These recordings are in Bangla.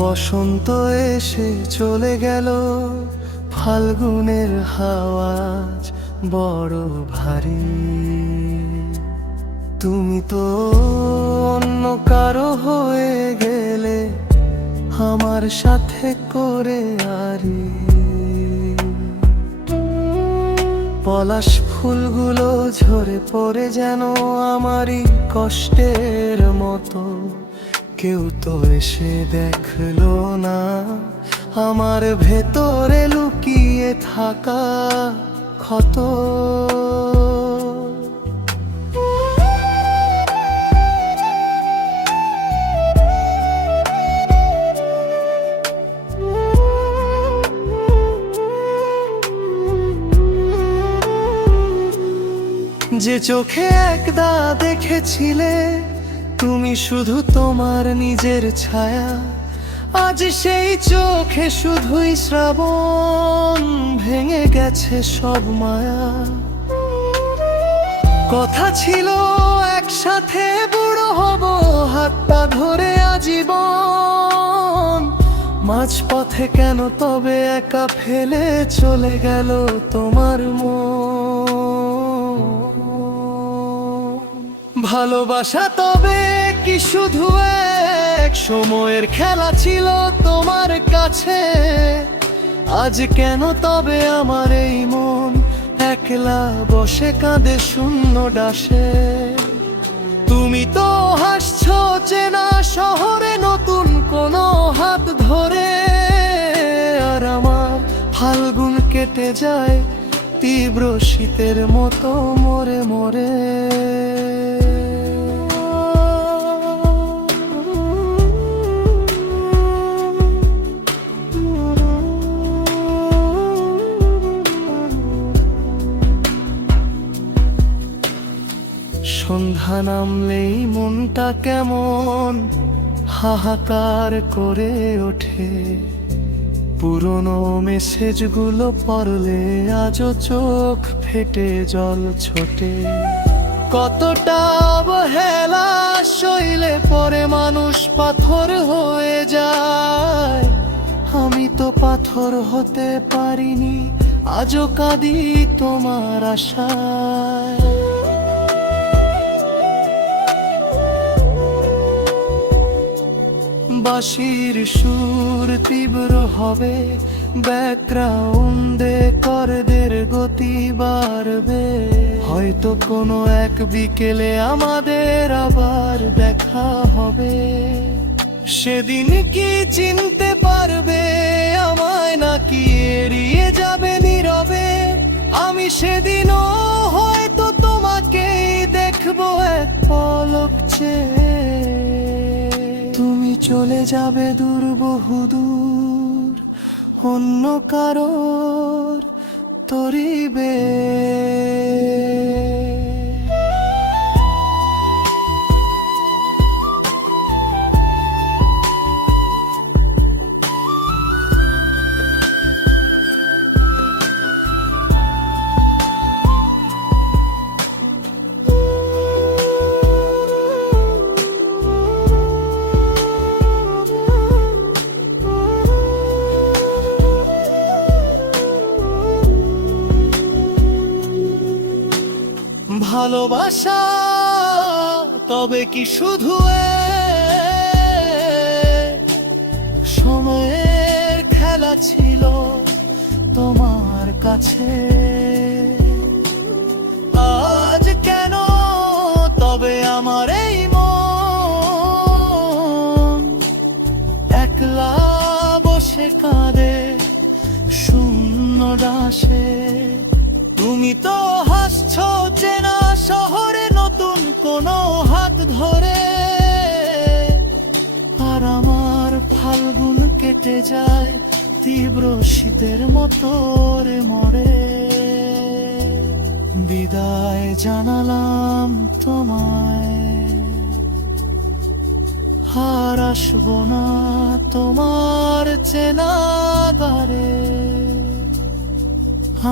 বসন্ত এসে চলে গেল, ফাল্গুনের হাওয়াজ বড় ভারী। তুমি তো অন্য কারো হয়ে গেলে আমার সাথে করে আরি। পলাশ ফুলগুলো ঝরে পড়ে যেন আমারই কষ্টের মতো। কেউ তো এসে দেখলো না আমার ভেতরে লুকিয়ে থাকা ক্ষত। যে চোখে একদা দেখেছিলে তুমি শুধু তোমার নিজের ছায়া, আজ সেই চোখে শুধুই শ্রাবণ, ভেঙে গেছে সব মায়া। কথা ছিল একসাথে বুড়ো হব, হাত পা ধরে আজীবন। মাঝপথে কেন তবে একা ফেলে চলে গেল তোমার মন? ভালোবাসা তবে কি শুধু এক সময়ের খেলা ছিল তোমার কাছে? আজ কেন তবে আমার এই মন একলা বসে কাঁদে শূন্য ডাসে? তুমি তো হাসছো চেনা শহরে নতুন কোনো হাত ধরে, আর আমার ফাল্গুন কেটে যায় তীব্র শীতের মতো মরে মরে। সন্ধ্যা নামলেই মনটা কেমন হাহাকার করে ওঠে। পুরনো মেসেজগুলো পড়লে আজও চোখ ফেটে জল ছোটে। কতটা অবহেলা সইলে পরে মানুষ পাথর হয়ে যায়। আমি তো পাথর হতে পারিনি, আজও কাঁদি তোমার আশায়। বাঁশির সুর তীব্র হবে, ব্যাকগ্রাউন্ডে করদের গতি বাড়বে। হয়তো কোনো এক বিকেলে আমাদের আবার দেখা হবে। সেদিন কি চিনতে পারবে আমায়, নাকি এড়িয়ে যাবে নীরবে? আমি সেদিনও হয়তো তোমাকেই দেখবো এক পলক চেয়ে। তুমি চলে যাবে দূর বহুদূর, অন্য কারোর তরিবে। ভালোবাসা তবে কি শুধু সময়ের খেলা ছিল তোমার কাছে? আজ কেন তবে আমার এই মন একলা বসে কাঁদে শূন্য ডাসে? তুমি তো হাসছো চেনা শহরে নতুন কোনো হাত ধরে, আর আমার ফাল্গুন কেটে যায় তীব্র শীতের মতো রে মরে। বিদায় জানালাম তোমায়, আর আসবো না তোমার চেনা দ্বারে।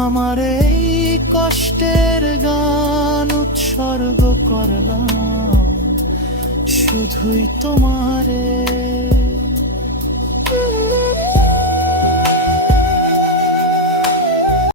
আমার এই কষ্টের গান উৎসর্গ করলাম শুধুই তোমারে।